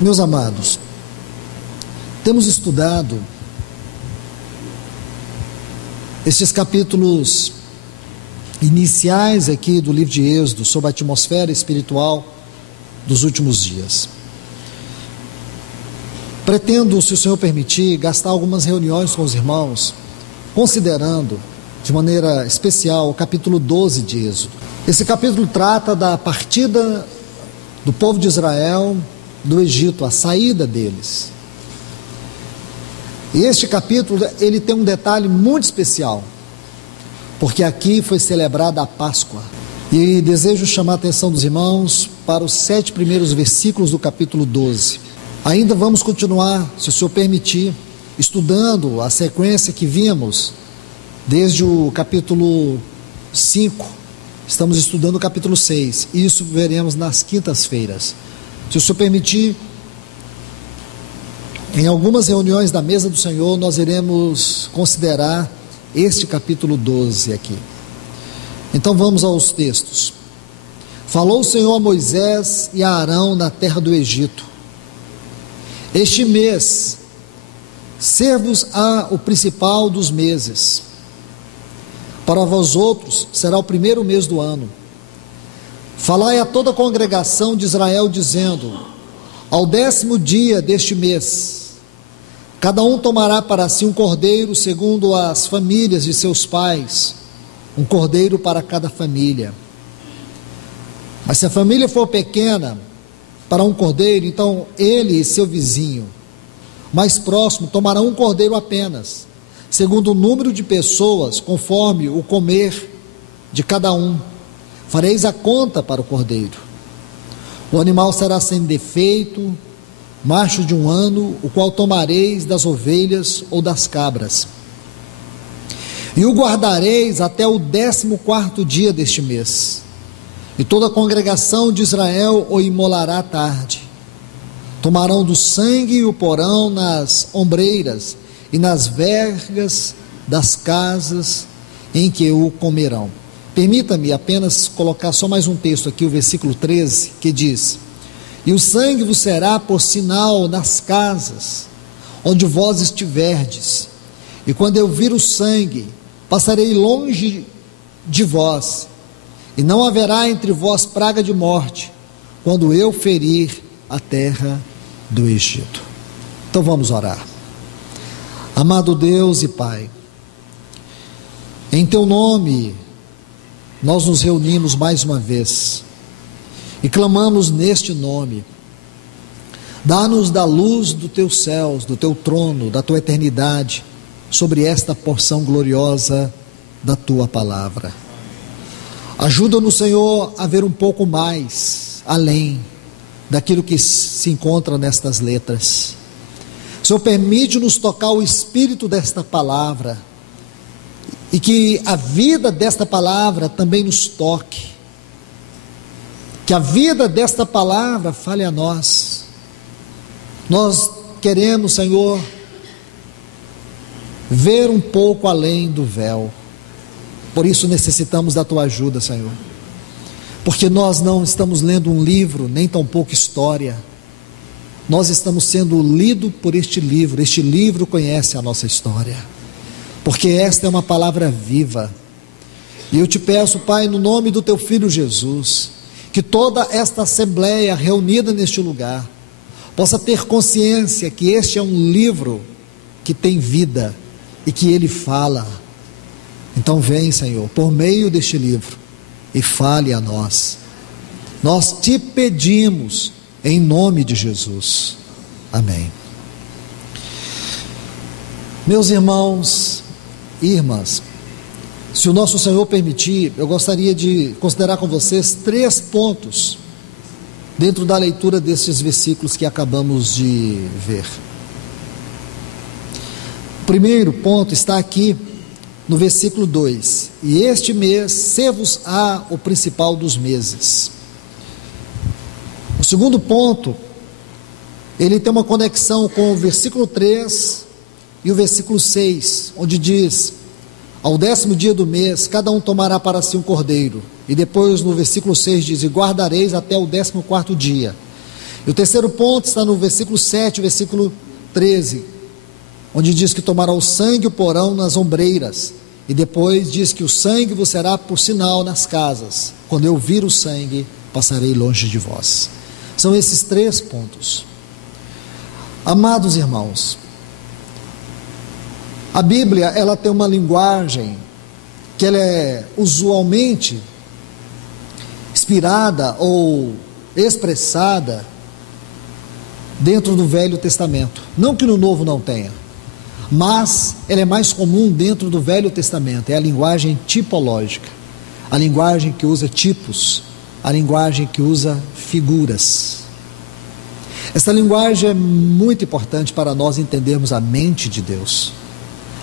Meus amados, temos estudado estes capítulos iniciais aqui do livro de Êxodo sobre a atmosfera espiritual dos últimos dias. Pretendo, se o Senhor permitir, gastar algumas reuniões com os irmãos, considerando de maneira especial o capítulo 12 de Êxodo. Esse capítulo trata da partida do povo de Israel do Egito, a saída deles. E este capítulo, ele tem um detalhe muito especial, porque aqui foi celebrada a Páscoa. E desejo chamar a atenção dos irmãos para os 7 primeiros versículos do capítulo 12. Ainda vamos continuar, se o Senhor permitir, estudando a sequência que vimos desde o capítulo 5. Estamos estudando o capítulo 6, e isso veremos nas quintas-feiras. Se o Senhor permitir, em algumas reuniões da mesa do Senhor, nós iremos considerar este capítulo 12 aqui. Então vamos aos textos. Falou o Senhor a Moisés e a Arão na terra do Egito: este mês ser-vos-á o principal dos meses. Para vós outros será o primeiro mês do ano. Falai a toda a congregação de Israel, dizendo: ao 10º dia deste mês, cada um tomará para si um cordeiro segundo as famílias de seus pais, um cordeiro para cada família. Mas se a família for pequena para um cordeiro, então ele e seu vizinho mais próximo tomarão um cordeiro apenas, segundo o número de pessoas, conforme o comer de cada um. Fareis a conta para o cordeiro. O animal será sem defeito, macho de 1 ano, o qual tomareis das ovelhas ou das cabras. E o guardareis até o 14º dia deste mês. E toda a congregação de Israel o imolará à tarde. Tomarão do sangue e o porão nas ombreiras e nas vergas das casas em que o comerão. Permita-me apenas colocar só mais um texto aqui, o versículo 13, que diz: e o sangue vos será por sinal nas casas onde vós estiverdes, e quando eu vir o sangue, passarei longe de vós, e não haverá entre vós praga de morte, quando eu ferir a terra do Egito. Então vamos orar. Amado Deus e Pai, em Teu nome nós nos reunimos mais uma vez e clamamos neste nome. Dá-nos da luz dos Teus céus, do Teu trono, da Tua eternidade, sobre esta porção gloriosa da Tua palavra. Ajuda-nos, Senhor, a ver um pouco mais além daquilo que se encontra nestas letras. Senhor, permite-nos tocar o espírito desta palavra, e que a vida desta palavra também nos toque, que a vida desta palavra fale a nós. Nós queremos, Senhor, ver um pouco além do véu, por isso necessitamos da Tua ajuda, Senhor, porque nós não estamos lendo um livro, nem tampouco história, nós estamos sendo lidos por este livro conhece a nossa história, porque esta é uma palavra viva. E eu te peço, Pai, no nome do Teu Filho Jesus, que toda esta assembleia reunida neste lugar possa ter consciência que este é um livro que tem vida e que ele fala. Então vem, Senhor, por meio deste livro, e fale a nós. Nós te pedimos em nome de Jesus. Amém. Meus irmãos e irmãs, se o nosso Senhor permitir, eu gostaria de considerar com vocês 3 pontos dentro da leitura desses versículos que acabamos de ver. O primeiro ponto está aqui no versículo 2: e este mês ser-vos-á o principal dos meses. O segundo ponto, ele tem uma conexão com o versículo 3 e o versículo 6, onde diz: ao 10º dia do mês, cada um tomará para si um cordeiro. E depois no versículo 6 diz: e guardareis até o 14º dia. E o terceiro ponto está no versículo 7, versículo 13, onde diz que tomará o sangue e o porão nas ombreiras, e depois diz que o sangue vos será por sinal nas casas. Quando eu vir o sangue, passarei longe de vós. São esses 3 pontos. Amados irmãos, a Bíblia, ela tem uma linguagem que ela é usualmente inspirada ou expressada dentro do Velho Testamento. Não que no Novo não tenha, mas ela é mais comum dentro do Velho Testamento. É a linguagem tipológica, a linguagem que usa tipos, a linguagem que usa figuras. Essa linguagem é muito importante para nós entendermos a mente de Deus,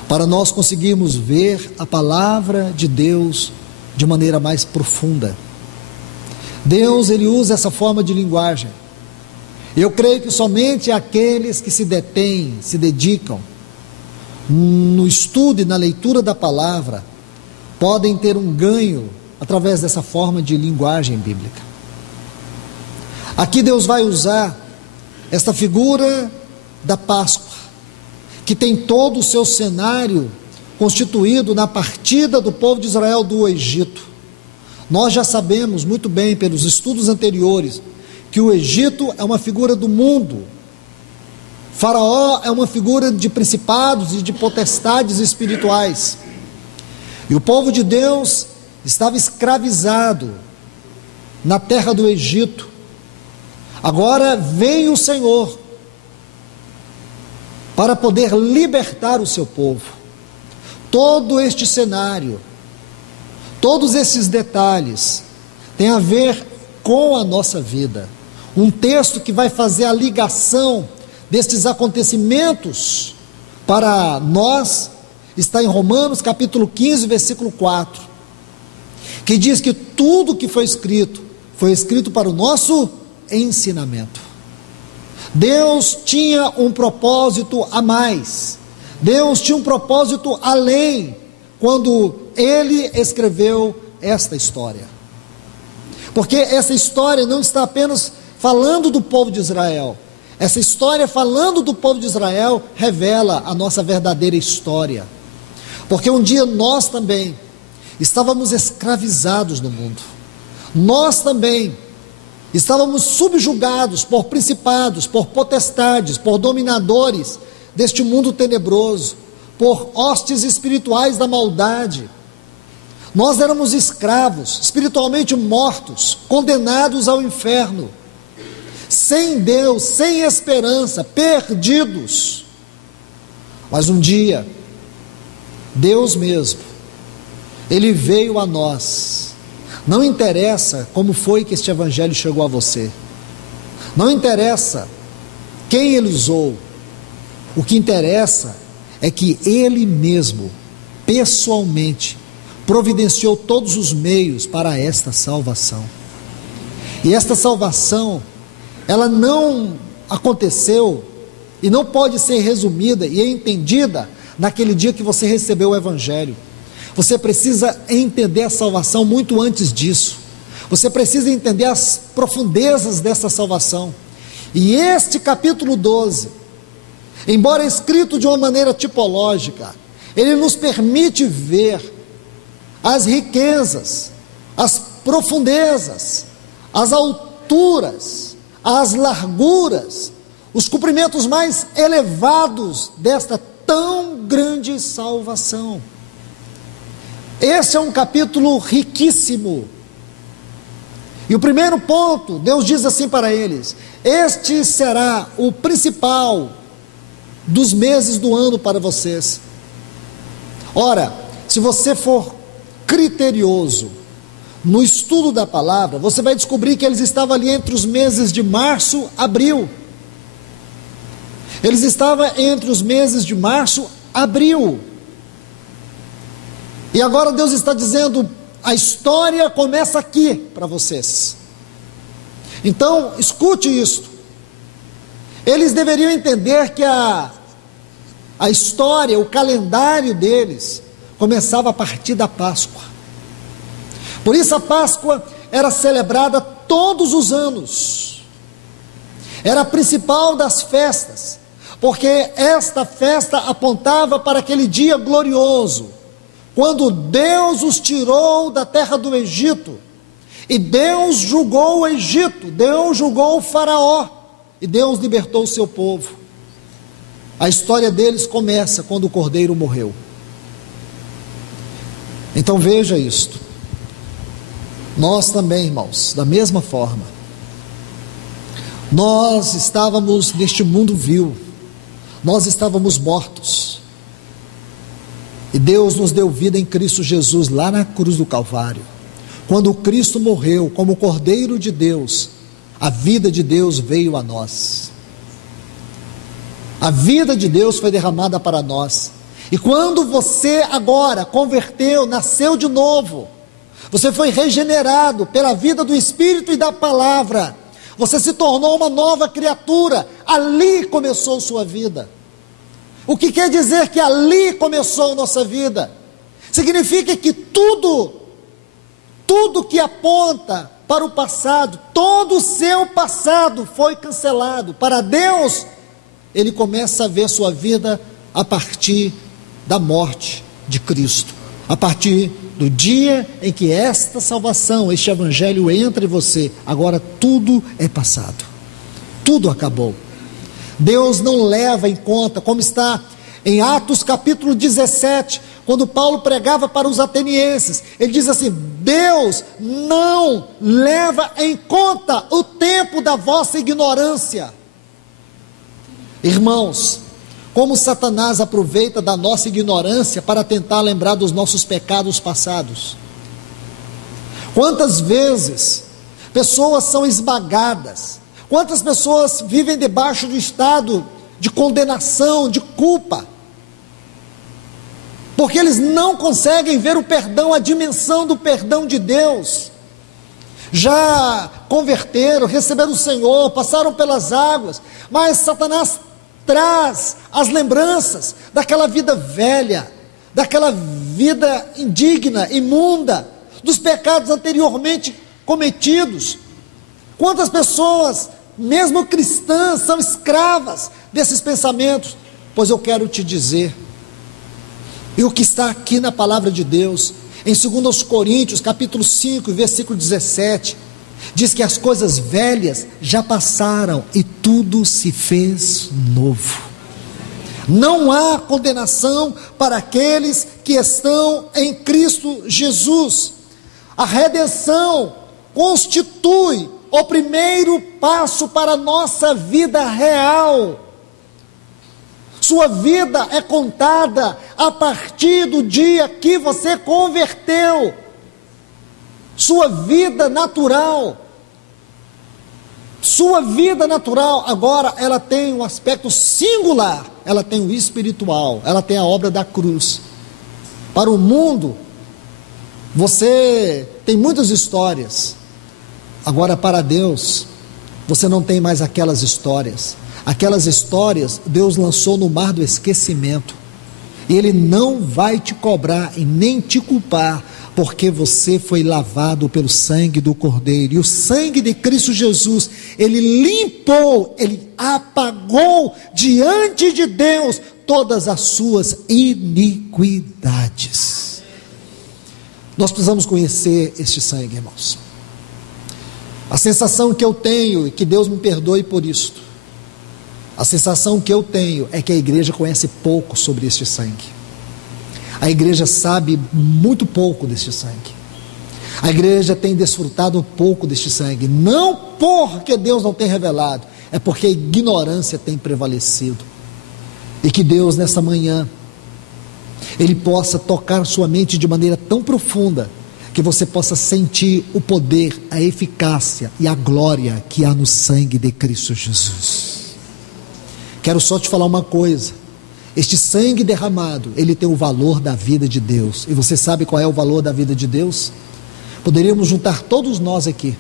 para nós conseguirmos ver a palavra de Deus de maneira mais profunda. Deus, ele usa essa forma de linguagem. Eu creio que somente aqueles que se detêm, se dedicam no estudo e na leitura da palavra, podem ter um ganho através dessa forma de linguagem bíblica. Aqui Deus vai usar esta figura da Páscoa, que tem todo o seu cenário constituído na partida do povo de Israel do Egito. Nós já sabemos muito bem, pelos estudos anteriores, que o Egito é uma figura do mundo. Faraó é uma figura de principados e de potestades espirituais. E o povo de Deus estava escravizado na terra do Egito. Agora vem o Senhor para poder libertar o seu povo. Todo este cenário, todos esses detalhes têm a ver com a nossa vida. Um texto que vai fazer a ligação destes acontecimentos para nós está em Romanos capítulo 15, versículo 4, que diz que tudo que foi escrito para o nosso ensinamento. Deus tinha um propósito a mais, Deus tinha um propósito além, quando Ele escreveu esta história, porque essa história não está apenas falando do povo de Israel, essa história falando do povo de Israel revela a nossa verdadeira história, porque um dia nós também estávamos escravizados no mundo, nós também estávamos subjugados por principados, por potestades, por dominadores deste mundo tenebroso, por hostes espirituais da maldade. Nós éramos escravos, espiritualmente mortos, condenados ao inferno, sem Deus, sem esperança, perdidos. Mas um dia, Deus mesmo, Ele veio a nós. Não interessa como foi que este evangelho chegou a você, não interessa quem ele usou, o que interessa é que Ele mesmo, pessoalmente, providenciou todos os meios para esta salvação. E esta salvação, ela não aconteceu e não pode ser resumida e entendida naquele dia que você recebeu o evangelho. Você precisa entender a salvação muito antes disso. Você precisa entender as profundezas dessa salvação. E este capítulo 12, embora escrito de uma maneira tipológica, ele nos permite ver as riquezas, as profundezas, as alturas, as larguras, os comprimentos mais elevados desta tão grande salvação. Esse é um capítulo riquíssimo. E o primeiro ponto, Deus diz assim para eles: este será o principal dos meses do ano para vocês. Ora, se você for criterioso no estudo da palavra, você vai descobrir que eles estavam ali entre os meses de março, abril. Eles estavam entre os meses de março, abril. E agora Deus está dizendo: a história começa aqui para vocês. Então, escute isto. Eles deveriam entender que a história, o calendário deles, começava a partir da Páscoa. Por isso a Páscoa era celebrada todos os anos. era a principal das festas, porque esta festa apontava para aquele dia glorioso, quando Deus os tirou da terra do Egito, e Deus julgou o Egito, Deus julgou o faraó, e Deus libertou o seu povo. A história deles começa quando o cordeiro morreu. Então veja isto, nós também, irmãos, da mesma forma, nós estávamos neste mundo vil, nós estávamos mortos, e Deus nos deu vida em Cristo Jesus, lá na cruz do Calvário. Quando Cristo morreu como Cordeiro de Deus, a vida de Deus veio a nós, a vida de Deus foi derramada para nós. E quando você agora converteu, nasceu de novo, você foi regenerado pela vida do Espírito e da palavra, você se tornou uma nova criatura, ali começou sua vida. O que quer dizer que ali começou nossa vida? Significa que tudo que aponta para o passado, todo o seu passado foi cancelado. Para Deus, Ele começa a ver sua vida a partir da morte de Cristo, a partir do dia em que esta salvação, este evangelho entra em você. Agora tudo é passado, tudo acabou. Deus não leva em conta, como está em Atos capítulo 17, quando Paulo pregava para os atenienses, ele diz assim: Deus não leva em conta o tempo da vossa ignorância. Irmãos, como Satanás aproveita da nossa ignorância para tentar lembrar dos nossos pecados passados. Quantas vezes pessoas são esmagadas, quantas pessoas vivem debaixo do estado de condenação, de culpa, porque eles não conseguem ver o perdão, a dimensão do perdão de Deus. Já converteram, receberam o Senhor, passaram pelas águas, mas Satanás traz as lembranças daquela vida velha, daquela vida indigna, imunda, dos pecados anteriormente cometidos. Quantas pessoas, mesmo cristãs, são escravas desses pensamentos? Pois eu quero te dizer, e o que está aqui na palavra de Deus, em 2 Coríntios, capítulo 5, versículo 17, diz que as coisas velhas já passaram e tudo se fez novo. Não há condenação para aqueles que estão em Cristo Jesus. A redenção constitui o primeiro passo para a nossa vida real. Sua vida é contada a partir do dia que você converteu. Sua vida natural agora ela tem um aspecto singular, ela tem o espiritual, ela tem a obra da cruz. Para o mundo, você tem muitas histórias, agora para Deus, você não tem mais aquelas histórias. Aquelas histórias Deus lançou no mar do esquecimento, e Ele não vai te cobrar e nem te culpar, porque você foi lavado pelo sangue do Cordeiro, e o sangue de Cristo Jesus, Ele limpou, Ele apagou diante de Deus todas as suas iniquidades. Nós precisamos conhecer este sangue, irmãos. A sensação que eu tenho, e que Deus me perdoe por isto, a sensação que eu tenho é que a igreja conhece pouco sobre este sangue. A igreja sabe muito pouco deste sangue. A igreja tem desfrutado pouco deste sangue, não porque Deus não tem revelado, é porque a ignorância tem prevalecido. E que Deus nessa manhã, Ele possa tocar sua mente de maneira tão profunda, que você possa sentir o poder, a eficácia e a glória que há no sangue de Cristo Jesus. Quero só te falar uma coisa: este sangue derramado, ele tem o valor da vida de Deus. E você sabe qual é o valor da vida de Deus? Poderíamos juntar todos nós aqui,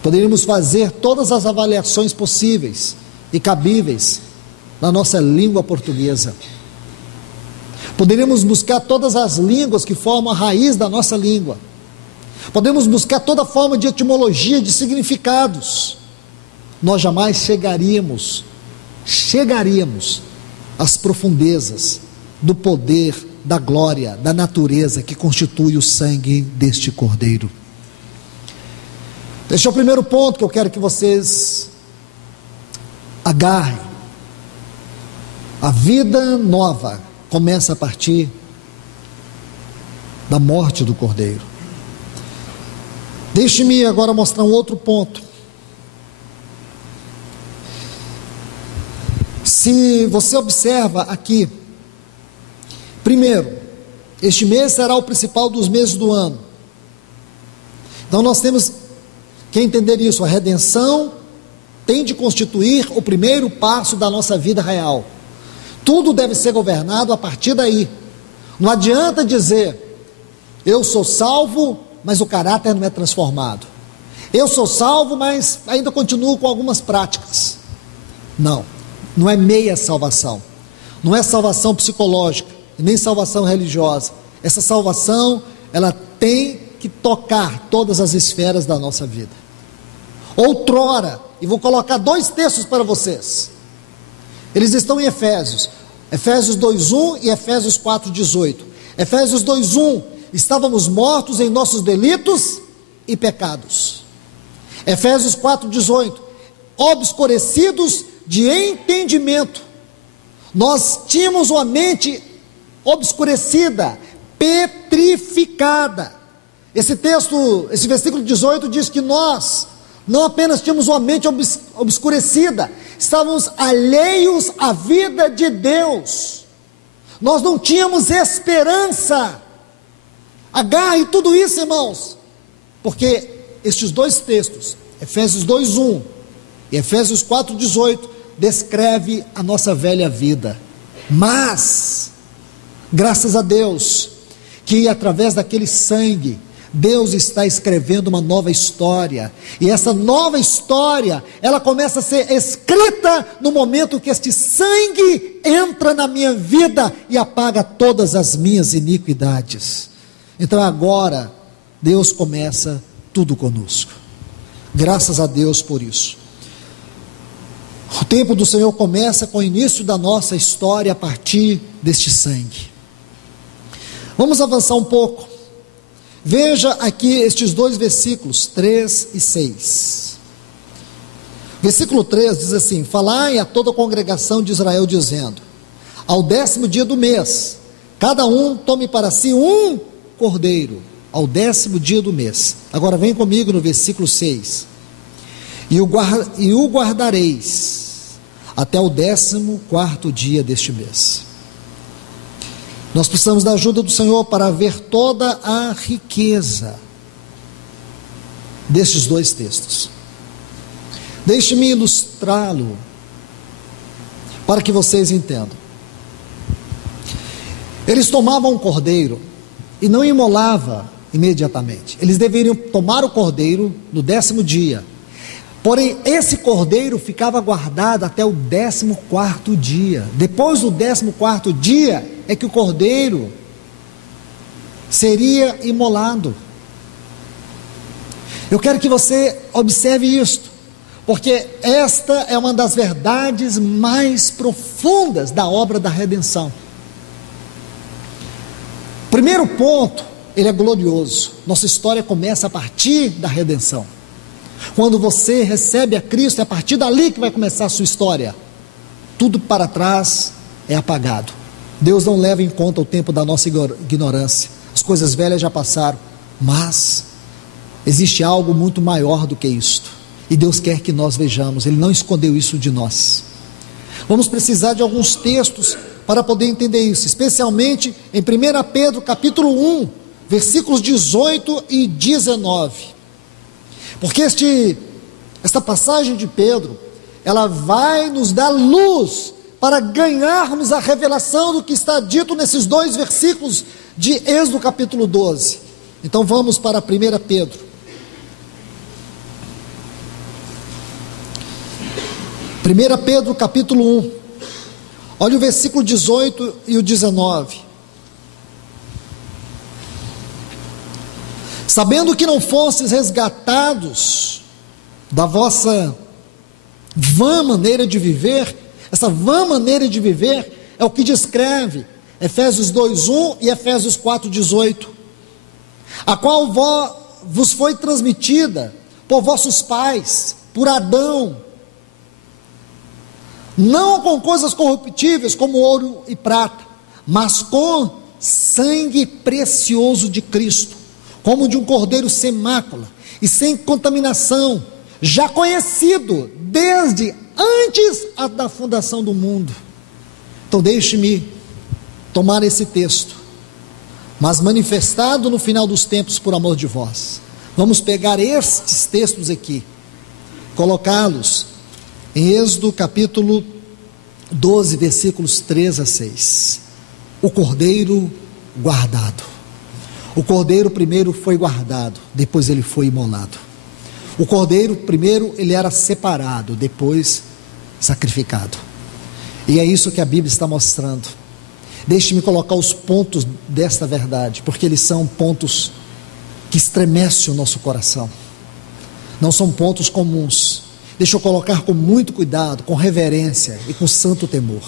poderíamos fazer todas as avaliações possíveis e cabíveis na nossa língua portuguesa, poderíamos buscar todas as línguas que formam a raiz da nossa língua, podemos buscar toda forma de etimologia, de significados, nós jamais chegaríamos às profundezas do poder, da glória, da natureza que constitui o sangue deste Cordeiro. Este é o primeiro ponto que eu quero que vocês agarrem. A vida nova começa a partir da morte do Cordeiro. Deixe-me agora mostrar um outro ponto. Se você observa aqui, primeiro, este mês será o principal dos meses do ano. Então nós temos que entender isso. A redenção tem de constituir o primeiro passo da nossa vida real. Tudo deve ser governado a partir daí. Não adianta dizer, eu sou salvo, mas o caráter não é transformado. Eu sou salvo, mas ainda continuo com algumas práticas. Não é meia salvação. Não é salvação psicológica, nem salvação religiosa. Essa salvação, ela tem que tocar todas as esferas da nossa vida. Outrora, e vou colocar 2 textos para vocês. Eles estão em Efésios 2:1 e Efésios 4:18. Efésios 2:1, estávamos mortos em nossos delitos e pecados. Efésios 4:18, obscurecidos de entendimento. Nós tínhamos uma mente obscurecida, petrificada. Esse versículo 18 diz que nós não apenas tínhamos uma mente obscurecida, estávamos alheios à vida de Deus. Nós não tínhamos esperança. Agarre tudo isso, irmãos, porque estes 2 textos, Efésios 2:1 e Efésios 4:18, descreve a nossa velha vida. Mas, graças a Deus, que através daquele sangue, Deus está escrevendo uma nova história, e essa nova história, ela começa a ser escrita no momento que este sangue entra na minha vida e apaga todas as minhas iniquidades. Então agora, Deus começa tudo conosco. Graças a Deus por isso. O tempo do Senhor começa com o início da nossa história a partir deste sangue. Vamos avançar um pouco. Veja aqui estes 2 versículos, 3 e 6. Versículo 3 diz assim: falai a toda a congregação de Israel, dizendo: ao 10º dia do mês, cada um tome para si um cordeiro, ao 10º dia do mês. Agora vem comigo no versículo 6. E o guardareis até o 14º dia deste mês. Nós precisamos da ajuda do Senhor para ver toda a riqueza destes 2 textos. Deixe-me ilustrá-lo para que vocês entendam. Eles tomavam um cordeiro e não imolava imediatamente. Eles deveriam tomar o cordeiro no 10º dia. Porém, esse cordeiro ficava guardado até o 14º dia. Depois do 14º dia é que o cordeiro seria imolado. Eu quero que você observe isto, porque esta é uma das verdades mais profundas da obra da redenção. Primeiro ponto, ele é glorioso. Nossa história começa a partir da redenção. Quando você recebe a Cristo, é a partir dali que vai começar a sua história. Tudo para trás é apagado. Deus não leva em conta o tempo da nossa ignorância. As coisas velhas já passaram, mas existe algo muito maior do que isto, e Deus quer que nós vejamos. Ele não escondeu isso de nós. Vamos precisar de alguns textos para poder entender isso, especialmente em 1 Pedro capítulo 1, versículos 18 e 19. Porque esta passagem de Pedro, ela vai nos dar luz para ganharmos a revelação do que está dito nesses 2 versículos de Êxodo capítulo 12. Então vamos para 1 Pedro. 1 Pedro capítulo 1. Olha o versículo 18 e o 19. Sabendo que não fostes resgatados da vossa vã maneira de viver, essa vã maneira de viver é o que descreve Efésios 2:1 e Efésios 4:18, a qual vos foi transmitida por vossos pais, por Adão, não com coisas corruptíveis como ouro e prata, mas com sangue precioso de Cristo, como de um cordeiro sem mácula e sem contaminação, já conhecido desde antes da fundação do mundo. Então deixe-me tomar esse texto, mas manifestado no final dos tempos por amor de vós. Vamos pegar estes textos aqui, colocá-los em Êxodo capítulo 12, versículos 3 a 6. O cordeiro guardado. O cordeiro primeiro foi guardado, depois ele foi imolado. O cordeiro primeiro ele era separado, depois sacrificado. E é isso que a Bíblia está mostrando. Deixe-me colocar os pontos desta verdade, porque eles são pontos que estremecem o nosso coração. Não são pontos comuns. Deixa eu colocar com muito cuidado, com reverência e com santo temor.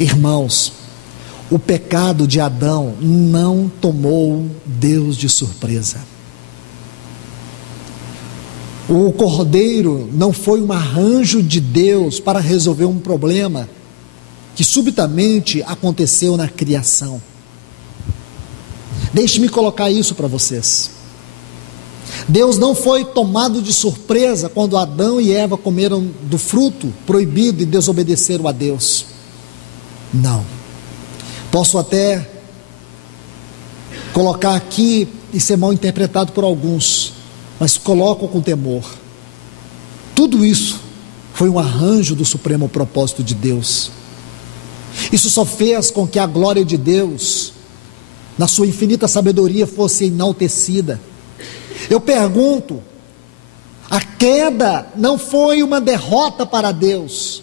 Irmãos, o pecado de Adão não tomou Deus de surpresa. O cordeiro não foi um arranjo de Deus para resolver um problema que subitamente aconteceu na criação. Deixe-me colocar isso para vocês. Deus não foi tomado de surpresa quando Adão e Eva comeram do fruto proibido e desobedeceram a Deus. Não. Posso até colocar aqui e ser mal interpretado por alguns, mas coloco com temor. Tudo isso foi um arranjo do supremo propósito de Deus. Isso só fez com que a glória de Deus, na sua infinita sabedoria, fosse enaltecida. Eu pergunto, a queda não foi uma derrota para Deus,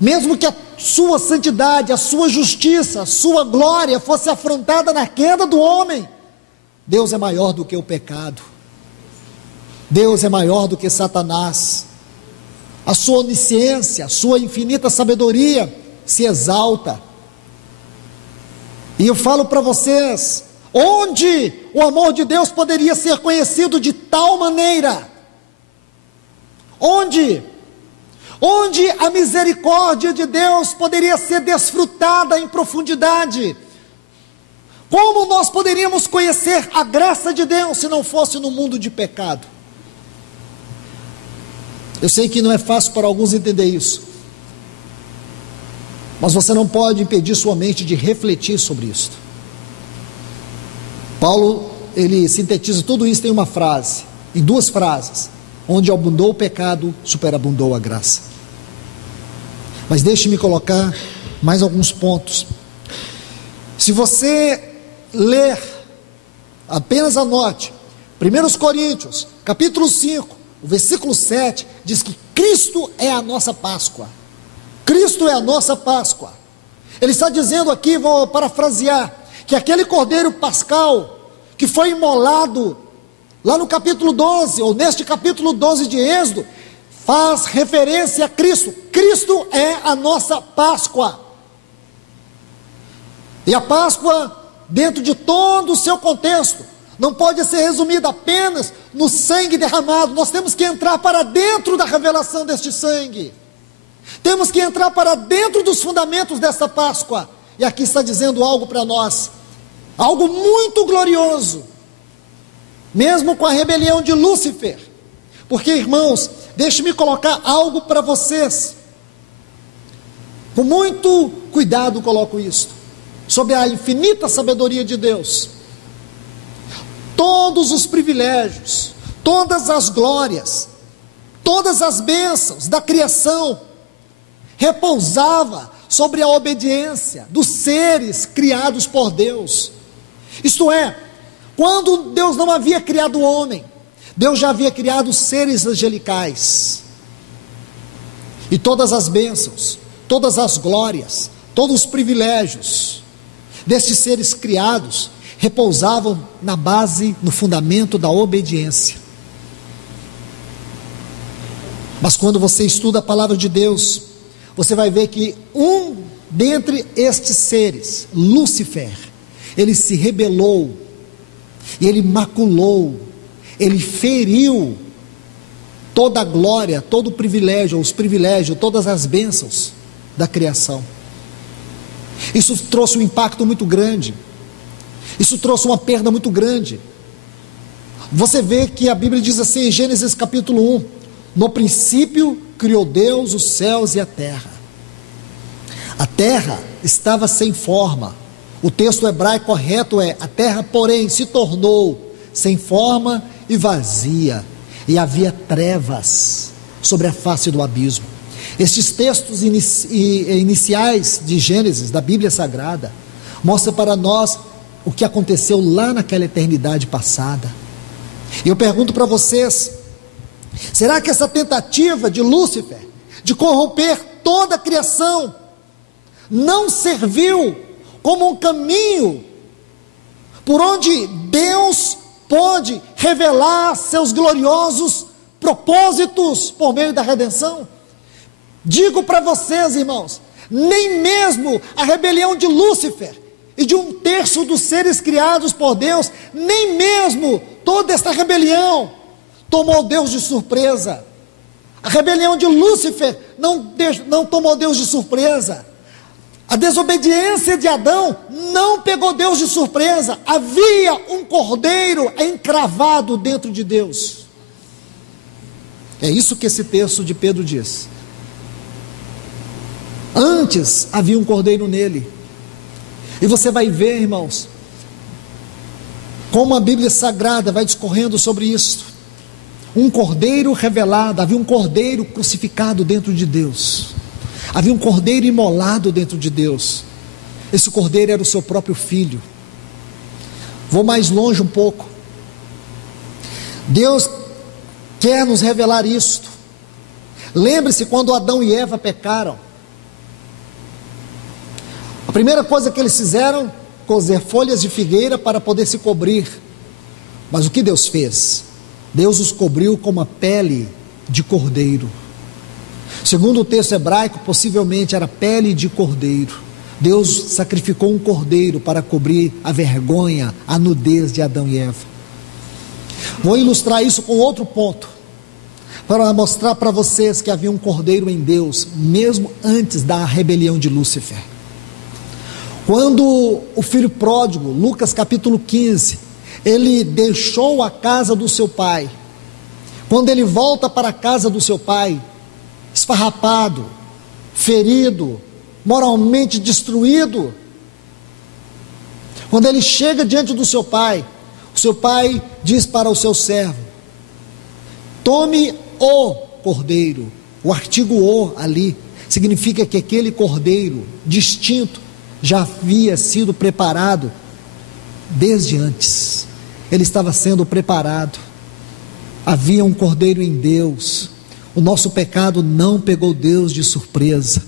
mesmo que a sua santidade, a sua justiça, a sua glória fosse afrontada na queda do homem, Deus é maior do que o pecado, Deus é maior do que Satanás, a sua onisciência, a sua infinita sabedoria se exalta. E eu falo para vocês, onde o amor de Deus poderia ser conhecido de tal maneira? Onde a misericórdia de Deus poderia ser desfrutada em profundidade? Como nós poderíamos conhecer a graça de Deus se não fosse no mundo de pecado? Eu sei que não é fácil para alguns entender isso, mas você não pode impedir sua mente de refletir sobre isso. Paulo, ele sintetiza tudo isso em uma frase, em duas frases: onde abundou o pecado, superabundou a graça. Mas deixe-me colocar mais alguns pontos. Se você ler, apenas anote, 1 Coríntios, capítulo 5, o versículo 7, diz que Cristo é a nossa Páscoa. Cristo é a nossa Páscoa. Ele está dizendo aqui, vou parafrasear, que aquele cordeiro pascal que foi imolado lá no capítulo 12, ou neste capítulo 12 de Êxodo, faz referência a Cristo. Cristo é a nossa Páscoa. E a Páscoa, dentro de todo o seu contexto, não pode ser resumida apenas no sangue derramado. Nós temos que entrar para dentro da revelação deste sangue. Temos que entrar para dentro dos fundamentos desta Páscoa. E aqui está dizendo algo para nós, algo muito glorioso, mesmo com a rebelião de Lúcifer. Porque, irmãos, deixe-me colocar algo para vocês, com muito cuidado coloco isto, sobre a infinita sabedoria de Deus. Todos os privilégios, todas as glórias, todas as bênçãos da criação repousava sobre a obediência dos seres criados por Deus. Isto é, quando Deus não havia criado o homem, Deus já havia criado seres angelicais. E todas as bênçãos, todas as glórias, todos os privilégios destes seres criados repousavam na base, no fundamento da obediência. Mas quando você estuda a palavra de Deus, você vai ver que um dentre estes seres, Lúcifer, ele se rebelou, ele maculou, ele feriu toda a glória, todo o privilégio, os privilégios, todas as bênçãos da criação. Isso trouxe um impacto muito grande, isso trouxe uma perda muito grande. Você vê que a Bíblia diz assim em Gênesis capítulo 1, no princípio criou Deus os céus e a terra. A terra estava sem forma. O texto hebraico correto é: a terra, porém, se tornou sem forma e vazia, e havia trevas sobre a face do abismo. Estes textos iniciais de Gênesis, da Bíblia Sagrada, mostram para nós o que aconteceu lá naquela eternidade passada. E eu pergunto para vocês: será que essa tentativa de Lúcifer de corromper toda a criação não serviu como um caminho por onde Deus pode revelar seus gloriosos propósitos por meio da redenção? Digo para vocês, irmãos, nem mesmo a rebelião de Lúcifer e de um terço dos seres criados por Deus, nem mesmo toda esta rebelião tomou Deus de surpresa. A rebelião de Lúcifer não tomou Deus de surpresa. A desobediência de Adão não pegou Deus de surpresa. Havia um cordeiro encravado dentro de Deus. É isso que esse texto de Pedro diz. Antes havia um cordeiro nele. E você vai ver, irmãos, como a Bíblia Sagrada vai discorrendo sobre isso. Um cordeiro revelado, havia um cordeiro crucificado dentro de Deus. Havia um cordeiro imolado dentro de Deus. Esse cordeiro era o seu próprio filho. Vou mais longe um pouco. Deus quer nos revelar isto. Lembre-se quando Adão e Eva pecaram. A primeira coisa que eles fizeram, cozer folhas de figueira para poder se cobrir. Mas o que Deus fez? Deus os cobriu com uma pele de cordeiro. Segundo o texto hebraico, possivelmente era pele de cordeiro. Deus sacrificou um cordeiro para cobrir a vergonha, a nudez de Adão e Eva. Vou ilustrar isso com outro ponto, para mostrar para vocês que havia um cordeiro em Deus, mesmo antes da rebelião de Lúcifer. Quando o filho pródigo, Lucas capítulo 15, ele deixou a casa do seu pai. Quando ele volta para a casa do seu pai, esfarrapado, ferido, moralmente destruído, quando ele chega diante do seu pai, o seu pai diz para o seu servo: tome o cordeiro. O artigo o ali significa que aquele cordeiro distinto já havia sido preparado desde antes. Ele estava sendo preparado. Havia um cordeiro em Deus. O nosso pecado não pegou Deus de surpresa.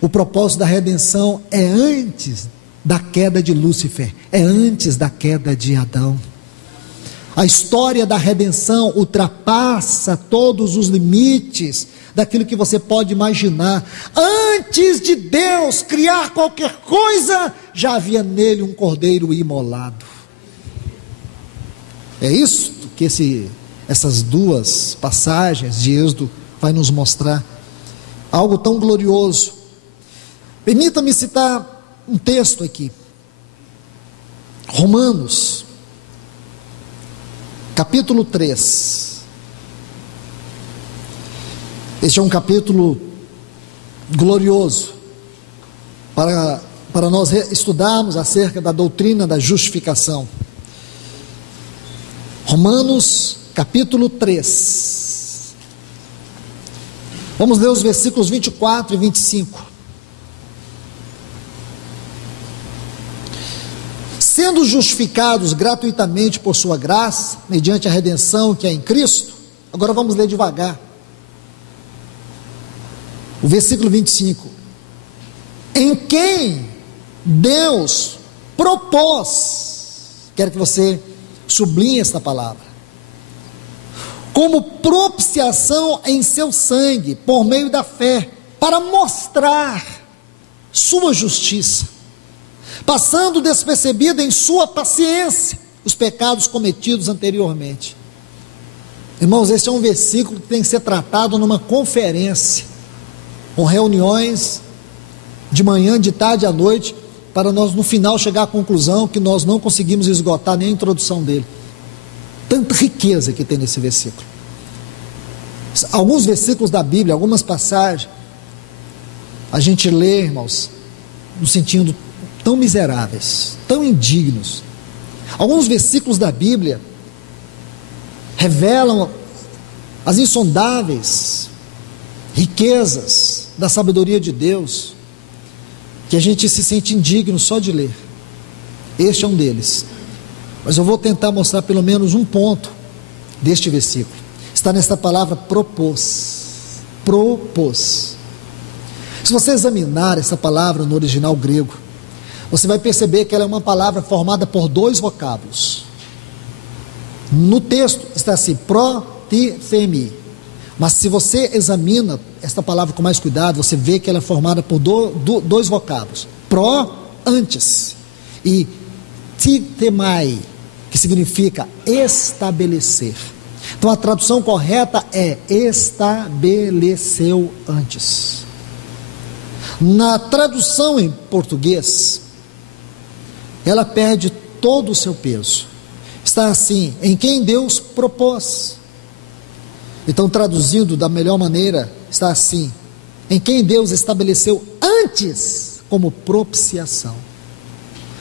O propósito da redenção é antes da queda de Lúcifer, é antes da queda de Adão. A história da redenção ultrapassa todos os limites daquilo que você pode imaginar. Antes de Deus criar qualquer coisa, já havia nele um cordeiro imolado. É isso que essas duas passagens de Êxodo vai nos mostrar. Algo tão glorioso. Permita-me citar um texto aqui. Romanos, capítulo 3. Este é um capítulo glorioso para nós estudarmos acerca da doutrina da justificação. Romanos capítulo 3. Vamos ler os versículos 24 e 25. Sendo justificados gratuitamente por sua graça, mediante a redenção que é em Cristo. Agora vamos ler devagar. O versículo 25. Em quem Deus propôs, quero que você sublinhe esta palavra, como propiciação em seu sangue, por meio da fé, para mostrar sua justiça, passando despercebido em sua paciência os pecados cometidos anteriormente. Irmãos, esse é um versículo que tem que ser tratado numa conferência, com reuniões de manhã, de tarde à noite, para nós no final chegar à conclusão que nós não conseguimos esgotar nem a introdução dele. Tanta riqueza que tem nesse versículo. Alguns versículos da Bíblia, algumas passagens, a gente lê, irmãos, nos sentindo tão miseráveis, tão indignos. Alguns versículos da Bíblia revelam as insondáveis riquezas da sabedoria de Deus, que a gente se sente indigno só de ler. Este é um deles. Mas eu vou tentar mostrar pelo menos um ponto deste versículo. Está nesta palavra propôs. Propôs. Se você examinar essa palavra no original grego, você vai perceber que ela é uma palavra formada por dois vocábulos. No texto está assim, protifemi. Mas se você examina esta palavra com mais cuidado, você vê que ela é formada por dois vocábulos. Pro, antes. E titemai, que significa estabelecer. Então a tradução correta é estabeleceu antes. Na tradução em português, ela perde todo o seu peso. Está assim, em quem Deus propôs. Então, traduzindo da melhor maneira, está assim, em quem Deus estabeleceu antes como propiciação.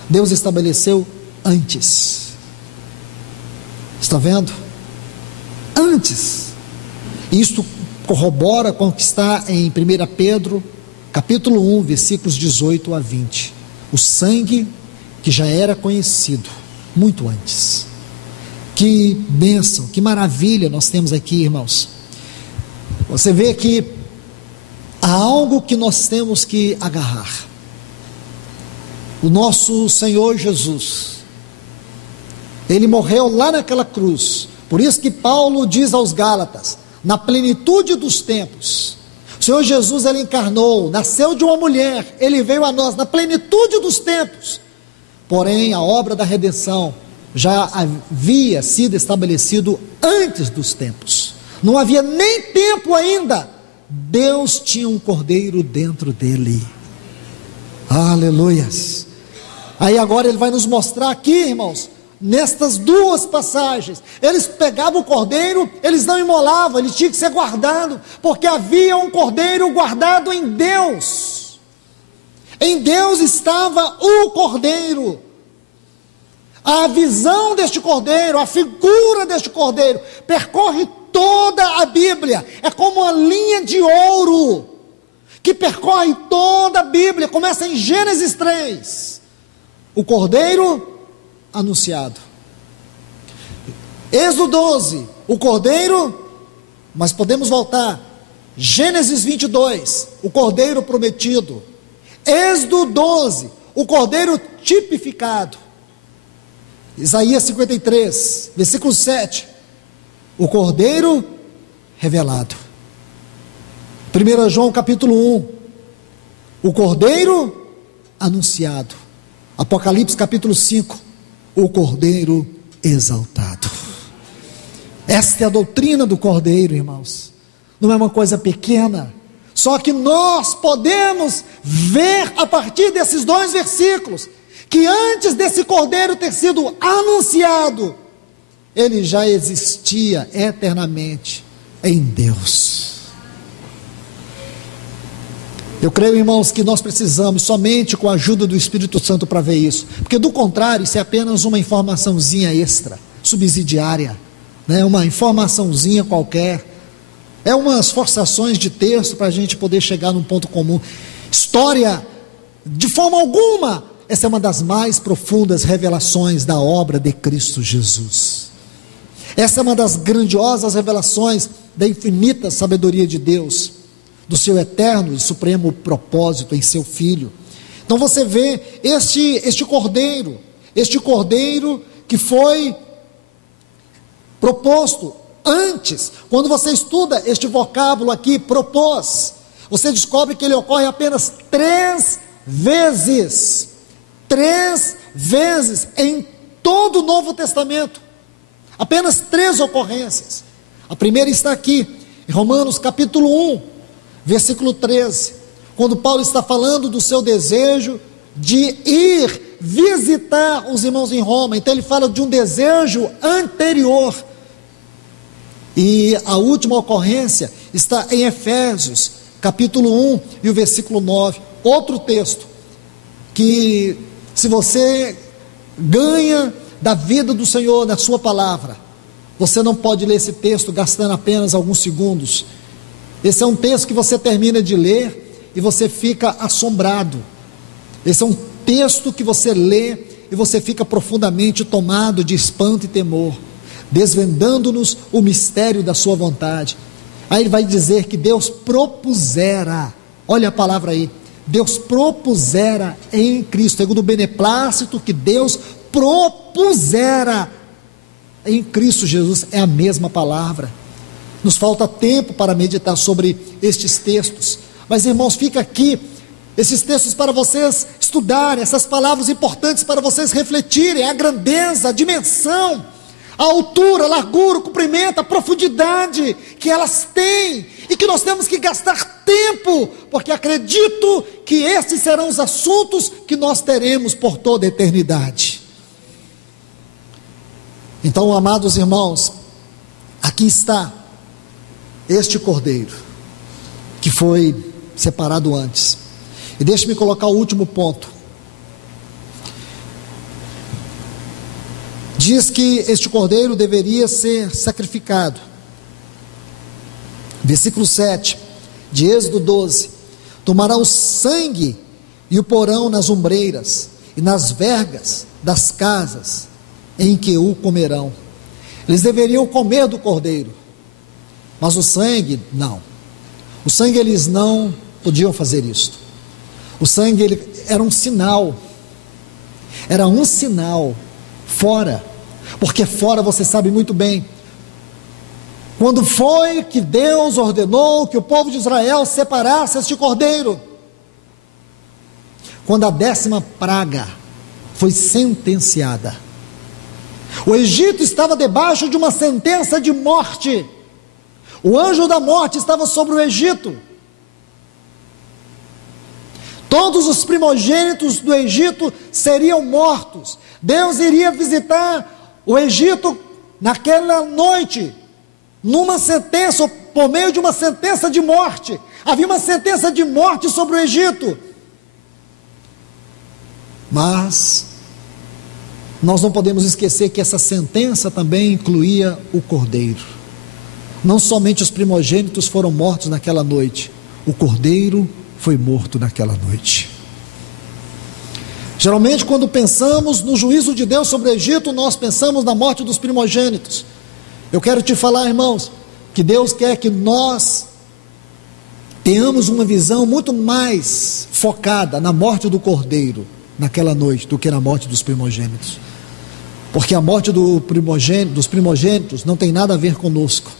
Deus estabeleceu antes. Está vendo? Antes. Isto corrobora com o que está em 1 Pedro, capítulo 1, versículos 18 a 20. O sangue que já era conhecido muito antes. Que bênção, que maravilha nós temos aqui, irmãos. Você vê que há algo que nós temos que agarrar. O nosso Senhor Jesus, Ele morreu lá naquela cruz. Por isso que Paulo diz aos Gálatas, na plenitude dos tempos, o Senhor Jesus, Ele encarnou, nasceu de uma mulher, Ele veio a nós na plenitude dos tempos. Porém, a obra da redenção já havia sido estabelecido antes dos tempos. Não havia nem tempo ainda. Deus tinha um cordeiro dentro dele. Aleluias. Aí agora ele vai nos mostrar aqui, irmãos, nestas duas passagens. Eles pegavam o cordeiro, eles não imolavam, ele tinha que ser guardado, porque havia um cordeiro guardado em Deus. Em Deus estava o cordeiro. A visão deste cordeiro, a figura deste cordeiro, percorre toda a Bíblia. É como uma linha de ouro que percorre toda a Bíblia. Começa em Gênesis 3. O cordeiro anunciado. Êxodo 12. O cordeiro, mas podemos voltar. Gênesis 22. O cordeiro prometido. Êxodo 12. O cordeiro tipificado. Isaías 53, versículo 7, o cordeiro revelado. 1 João capítulo 1, o cordeiro anunciado. Apocalipse capítulo 5, o cordeiro exaltado. Esta é a doutrina do cordeiro, irmãos. Não é uma coisa pequena. Só que nós podemos ver a partir desses dois versículos que antes desse cordeiro ter sido anunciado, ele já existia eternamente em Deus. Eu creio, irmãos, que nós precisamos somente com a ajuda do Espírito Santo para ver isso, porque do contrário, isso é apenas uma informaçãozinha extra, subsidiária, né? Uma informaçãozinha qualquer, é umas forçações de texto para a gente poder chegar num ponto comum. História, de forma alguma, essa é uma das mais profundas revelações da obra de Cristo Jesus. Essa é uma das grandiosas revelações da infinita sabedoria de Deus, do seu eterno e supremo propósito em seu Filho. Então você vê este cordeiro que foi proposto antes. Quando você estuda este vocábulo aqui, propôs, você descobre que ele ocorre apenas 3 vezes. 3 vezes em todo o Novo Testamento. Apenas 3 ocorrências. A primeira está aqui, em Romanos capítulo 1, versículo 13, quando Paulo está falando do seu desejo de ir visitar os irmãos em Roma. Então ele fala de um desejo anterior. E a última ocorrência está em Efésios, capítulo 1 e o versículo 9. Outro texto, que se você ganha da vida do Senhor na sua palavra, você não pode ler esse texto gastando apenas alguns segundos. Esse é um texto que você termina de ler e você fica assombrado. Esse é um texto que você lê e você fica profundamente tomado de espanto e temor, desvendando-nos o mistério da sua vontade. Aí ele vai dizer que Deus propusera, olha a palavra aí, Deus propusera em Cristo, segundo o beneplácito que Deus propusera em Cristo Jesus, é a mesma palavra. Nos falta tempo para meditar sobre estes textos, mas irmãos, fica aqui esses textos para vocês estudarem, essas palavras importantes para vocês refletirem, a grandeza, a dimensão, a altura, a largura, o comprimento, a profundidade que elas têm, e que nós temos que gastar tempo, porque acredito que esses serão os assuntos que nós teremos por toda a eternidade. Então, amados irmãos, aqui está este cordeiro, que foi separado antes. E deixe-me colocar o último ponto. Diz que este cordeiro deveria ser sacrificado. Versículo 7 de Êxodo 12: tomará o sangue e o porão nas ombreiras e nas vergas das casas em que o comerão. Eles deveriam comer do cordeiro, mas o sangue não. O sangue eles não podiam fazer isto. O sangue era um sinal. Era um sinal fora, porque fora você sabe muito bem. Quando foi que Deus ordenou que o povo de Israel separasse este cordeiro? Quando a 10ª praga foi sentenciada. O Egito estava debaixo de uma sentença de morte. O anjo da morte estava sobre o Egito. Todos os primogênitos do Egito seriam mortos. Deus iria visitar o Egito naquela noite, numa sentença, ou por meio de uma sentença de morte. Havia uma sentença de morte sobre o Egito. Mas nós não podemos esquecer que essa sentença também incluía o cordeiro. Não somente os primogênitos foram mortos naquela noite, o cordeiro foi morto naquela noite. Geralmente, quando pensamos no juízo de Deus sobre o Egito, nós pensamos na morte dos primogênitos. Eu quero te falar, irmãos, que Deus quer que nós tenhamos uma visão muito mais focada na morte do cordeiro naquela noite do que na morte dos primogênitos. Porque a morte dos primogênitos não tem nada a ver conosco.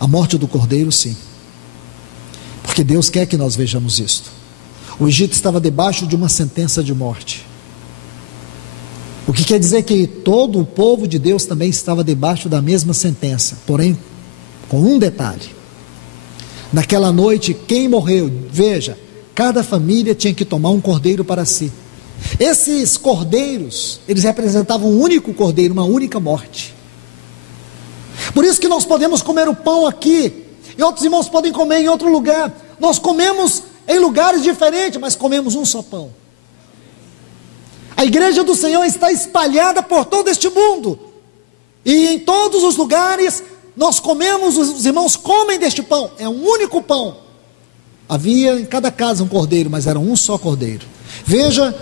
A morte do cordeiro, sim. Porque Deus quer que nós vejamos isto. O Egito estava debaixo de uma sentença de morte. O que quer dizer que todo o povo de Deus também estava debaixo da mesma sentença. Porém, com um detalhe. Naquela noite, quem morreu, veja, cada família tinha que tomar um cordeiro para si. Esses cordeiros, eles representavam um único cordeiro, uma única morte. Por isso que nós podemos comer o pão aqui, e outros irmãos podem comer em outro lugar. Nós comemos em lugares diferentes, mas comemos um só pão. A igreja do Senhor está espalhada por todo este mundo, e em todos os lugares nós comemos, os irmãos comem deste pão. É um único pão. Havia em cada casa um cordeiro, mas era um só cordeiro. Veja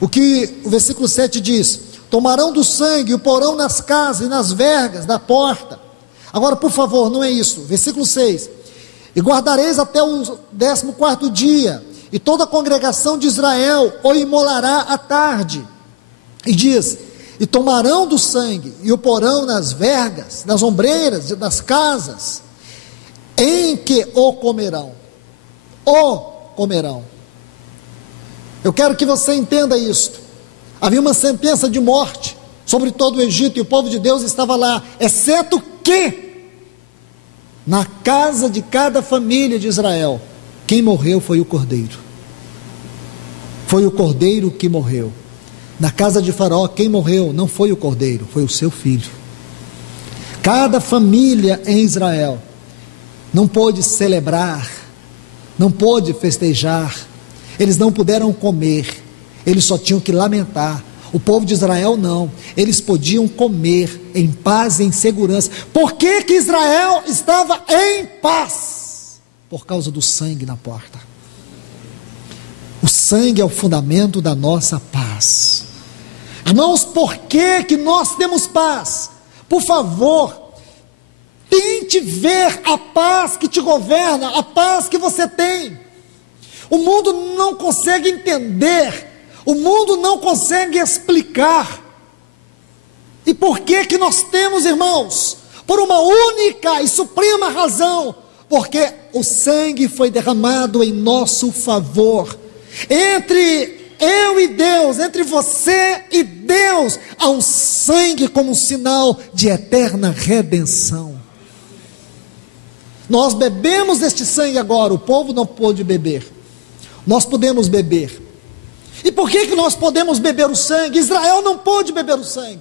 o que o versículo 7 diz: tomarão do sangue e o porão nas casas e nas vergas da porta. Agora, por favor, não é isso. Versículo 6: e guardareis até o 14º dia, e toda a congregação de Israel o imolará à tarde. E diz: e tomarão do sangue, e o porão nas vergas, nas ombreiras das casas, em que o comerão. O comerão. Eu quero que você entenda isto. Havia uma sentença de morte sobre todo o Egito, e o povo de Deus estava lá, exceto que, na casa de cada família de Israel, quem morreu foi o cordeiro. Foi o cordeiro que morreu. Na casa de Faraó, quem morreu não foi o cordeiro, foi o seu filho. Cada família em Israel não pôde celebrar, não pôde festejar, eles não puderam comer, eles só tinham que lamentar. O povo de Israel não, eles podiam comer em paz e em segurança. Por que que Israel estava em paz? Por causa do sangue na porta. O sangue é o fundamento da nossa paz. Irmãos, por que que nós temos paz? Por favor, tente ver a paz que te governa, a paz que você tem. O mundo não consegue entender, o mundo não consegue explicar. E por que que nós temos, irmãos? Por uma única e suprema razão, porque o sangue foi derramado em nosso favor. Entre eu e Deus, entre você e Deus, há um sangue como um sinal de eterna redenção. Nós bebemos deste sangue agora, o povo não pôde beber. Nós podemos beber. E por que que nós podemos beber o sangue? Israel não pôde beber o sangue.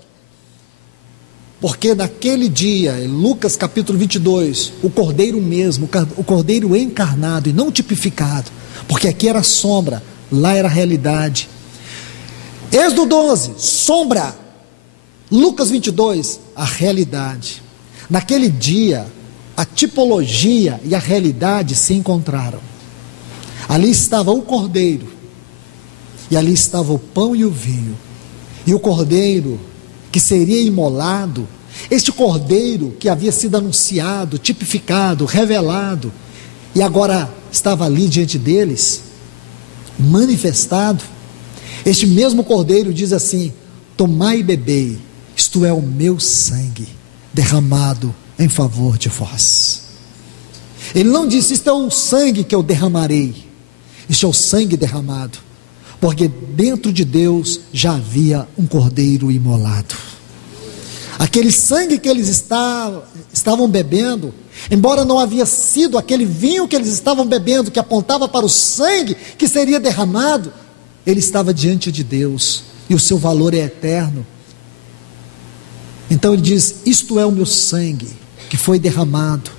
Porque naquele dia, em Lucas capítulo 22, o cordeiro mesmo, o cordeiro encarnado e não tipificado, porque aqui era sombra, lá era realidade. Êxodo 12, sombra. Lucas 22, a realidade. Naquele dia, a tipologia e a realidade se encontraram. Ali estava o cordeiro, e ali estava o pão e o vinho. E o cordeiro que seria imolado, este cordeiro que havia sido anunciado, tipificado, revelado, e agora estava ali diante deles, manifestado. Este mesmo cordeiro diz assim: tomai e bebei, isto é o meu sangue derramado em favor de vós. Ele não disse: isto é o sangue que eu derramarei, isto é o sangue derramado, porque dentro de Deus já havia um cordeiro imolado. Aquele sangue que eles estavam bebendo, embora não havia sido aquele vinho que eles estavam bebendo, que apontava para o sangue que seria derramado, ele estava diante de Deus, e o seu valor é eterno. Então ele diz: isto é o meu sangue, que foi derramado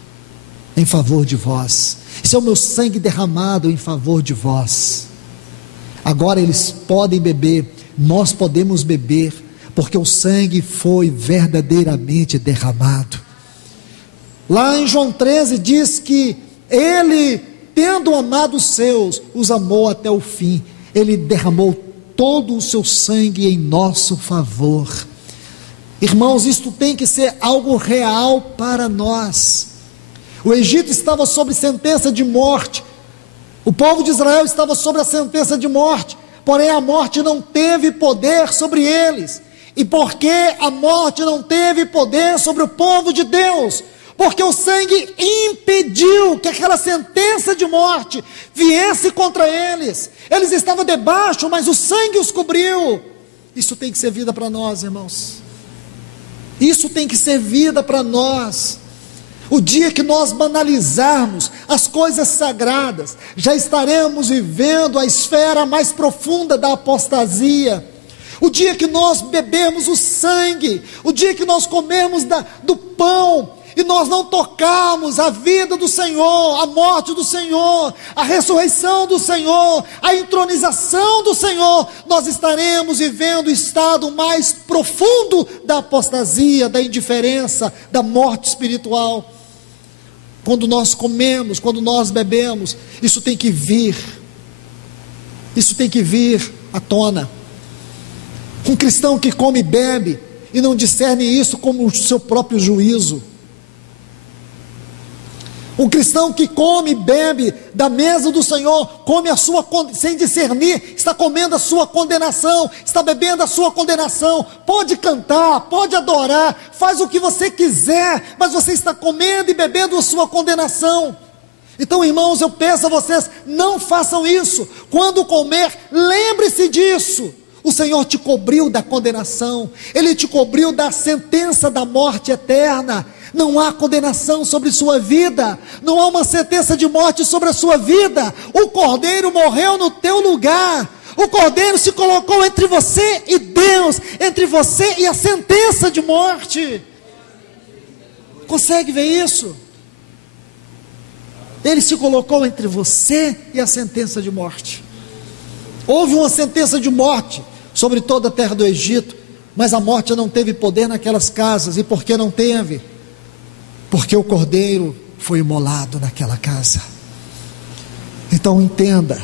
em favor de vós, isso é o meu sangue derramado em favor de vós. Agora eles podem beber, nós podemos beber, porque o sangue foi verdadeiramente derramado. Lá em João 13 diz que ele, tendo amado os seus, os amou até o fim. Ele derramou todo o seu sangue em nosso favor. Irmãos, isto tem que ser algo real para nós. O Egito estava sob sentença de morte, o povo de Israel estava sob a sentença de morte, porém a morte não teve poder sobre eles. E por que a morte não teve poder sobre o povo de Deus? Porque o sangue impediu que aquela sentença de morte viesse contra eles. Eles estavam debaixo, mas o sangue os cobriu. Isso tem que ser vida para nós, irmãos. Isso tem que ser vida para nós. O dia que nós banalizarmos as coisas sagradas, já estaremos vivendo a esfera mais profunda da apostasia. O dia que nós bebermos o sangue, o dia que nós comermos do pão, e nós não tocarmos a vida do Senhor, a morte do Senhor, a ressurreição do Senhor, a entronização do Senhor, nós estaremos vivendo o estado mais profundo da apostasia, da indiferença, da morte espiritual. Quando nós comemos, quando nós bebemos, isso tem que vir à tona. Um cristão que come e bebe e não discerne isso como o seu próprio juízo. Um cristão que come e bebe da mesa do Senhor, come a sua, sem discernir, está comendo a sua condenação, está bebendo a sua condenação. Pode cantar, pode adorar, faz o que você quiser, mas você está comendo e bebendo a sua condenação. Então, irmãos, eu peço a vocês, não façam isso. Quando comer, lembre-se disso. O Senhor te cobriu da condenação, Ele te cobriu da sentença da morte eterna. Não há condenação sobre sua vida, não há uma sentença de morte sobre a sua vida. O Cordeiro morreu no teu lugar, o Cordeiro se colocou entre você e Deus, entre você e a sentença de morte. Consegue ver isso? Ele se colocou entre você e a sentença de morte. Houve uma sentença de morte sobre toda a terra do Egito, mas a morte não teve poder naquelas casas. E por que não teve? Porque o Cordeiro foi imolado naquela casa. Então entenda,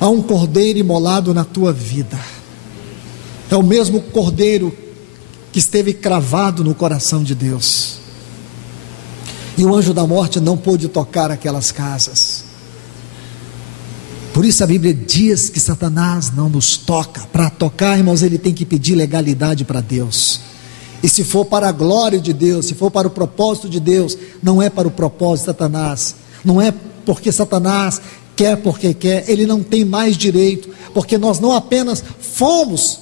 há um Cordeiro imolado na tua vida. É o mesmo Cordeiro que esteve cravado no coração de Deus. E o anjo da morte não pôde tocar aquelas casas. Por isso a Bíblia diz que Satanás não nos toca. Para tocar, irmãos, ele tem que pedir legalidade para Deus. E se for para a glória de Deus, se for para o propósito de Deus, não é para o propósito de Satanás. Não é porque Satanás quer porque quer, ele não tem mais direito. Porque nós não apenas fomos